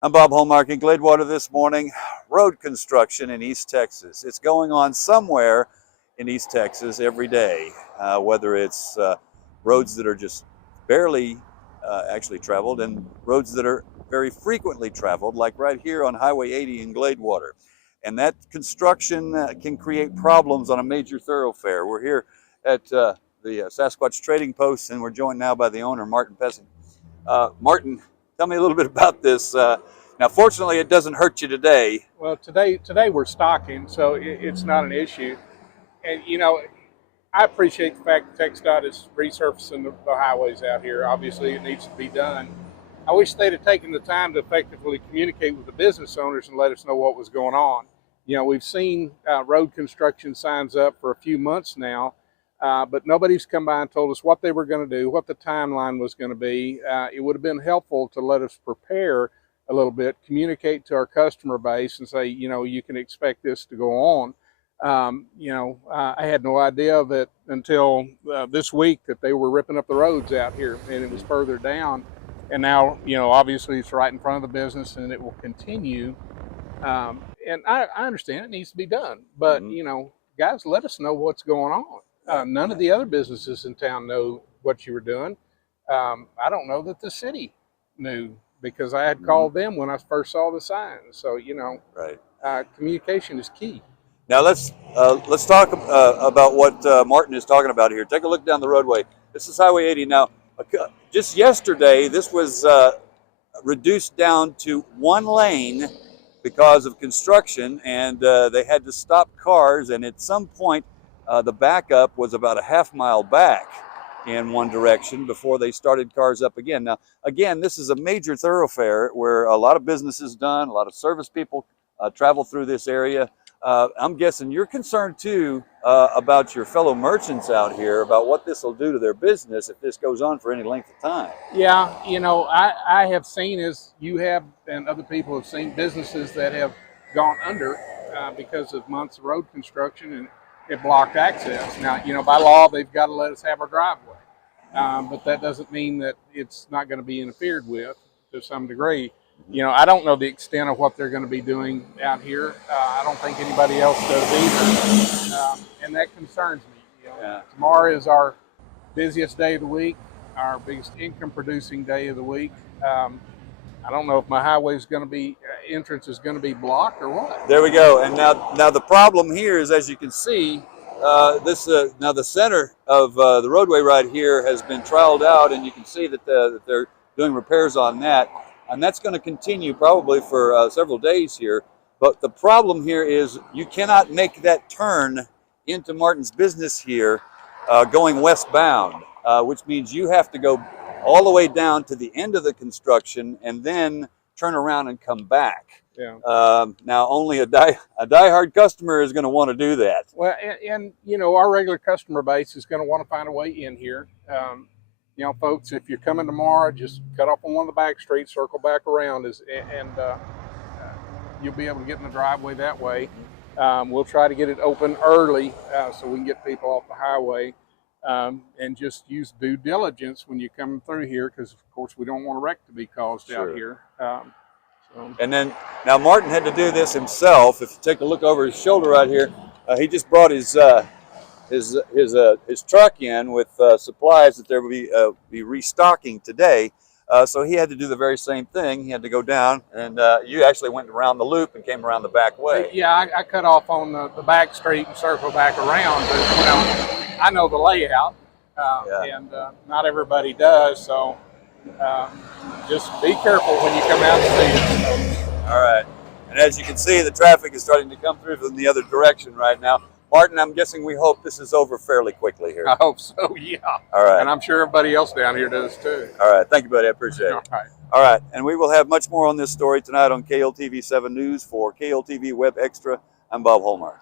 I'm Bob Hallmark in Gladewater this morning. Road construction in East Texas. It's going on somewhere in East Texas every day, whether it's roads that are just barely actually traveled and roads that are very frequently traveled, like right here on Highway 80 in Gladewater. And that construction can create problems on a major thoroughfare. We're here at the Sasquatch Trading Post, and we're joined now by the owner, Martin Pessink. Martin, tell me a little bit about this. Now, fortunately, it doesn't hurt you today. Well, today we're stocking, so it's not an issue. And you know, I appreciate the fact that TxDOT is resurfacing the highways out here. Obviously, it needs to be done. I wish they'd have taken the time to effectively communicate with the business owners and let us know what was going on. You know, we've seen road construction signs up for a few months now, but nobody's come by and told us what they were going to do, what the timeline was going to be. It would have been helpful to let us prepare a little bit, communicate to our customer base and say, you know, you can expect this to go on. I had no idea that until this week that they were ripping up the roads out here, and it was further down. And now, you know, obviously it's right in front of the business and it will continue. And I understand it needs to be done, but you know, guys, let us know what's going on. None of the other businesses in town know what you were doing. I don't know that the city knew, because I had called them when I first saw the signs. So, you know, communication is key. Now let's talk about what Martin is talking about here. Take a look down the roadway. This is Highway 80. Now, just yesterday, this was reduced down to one lane because of construction, and they had to stop cars, and at some point, the backup was about a half-mile back in one direction before they started cars up again. Now, again, this is a major thoroughfare where a lot of business is done, a lot of service people travel through this area. I'm guessing you're concerned too about your fellow merchants out here, about what this will do to their business if this goes on for any length of time. Yeah, you know, I have seen, as you have and other people have seen, businesses that have gone under because of months of road construction, and it blocked access. Now, you know, by law, they've got to let us have our driveway. But that doesn't mean that it's not going to be interfered with to some degree. You know, I don't know the extent of what they're going to be doing out here. I don't think anybody else does either. And that concerns me. You know, tomorrow is our busiest day of the week, our biggest income producing day of the week. I don't know if my highway is going to be, entrance is going to be blocked or what. There we go. And now the problem here is, as you can see, now the center of the roadway right here has been troweled out, and you can see that they're doing repairs on that. And that's going to continue probably for several days here. But the problem here is you cannot make that turn into Martin's business here going westbound, which means you have to go all the way down to the end of the construction and then turn around and come back. Yeah. Now, only a diehard customer is going to want to do that. Well, and you know, our regular customer base is going to want to find a way in here. You know, folks, if you're coming tomorrow, just cut off on one of the back streets, circle back around, and you'll be able to get in the driveway that way. We'll try to get it open early so we can get people off the highway, and just use due diligence when you come through here, because, of course, we don't want a wreck to be caused out here. And then, now Martin had to do this himself. If you take a look over his shoulder right here, he just brought his truck in with supplies that there will be restocking today. So he had to do the very same thing. He had to go down, and you actually went around the loop and came around the back way. Yeah, I cut off on the back street and circled back around, but you know, I know the layout, and not everybody does. So just be careful when you come out to see it. All right, and as you can see, the traffic is starting to come through from the other direction right now. Martin, I'm guessing we hope this is over fairly quickly here. I hope so, yeah. All right. And I'm sure everybody else down here does too. All right. Thank you, buddy. I appreciate it. All right. All right. And we will have much more on this story tonight on KLTV 7 News. For KLTV WebXtra, I'm Bob Hallmark.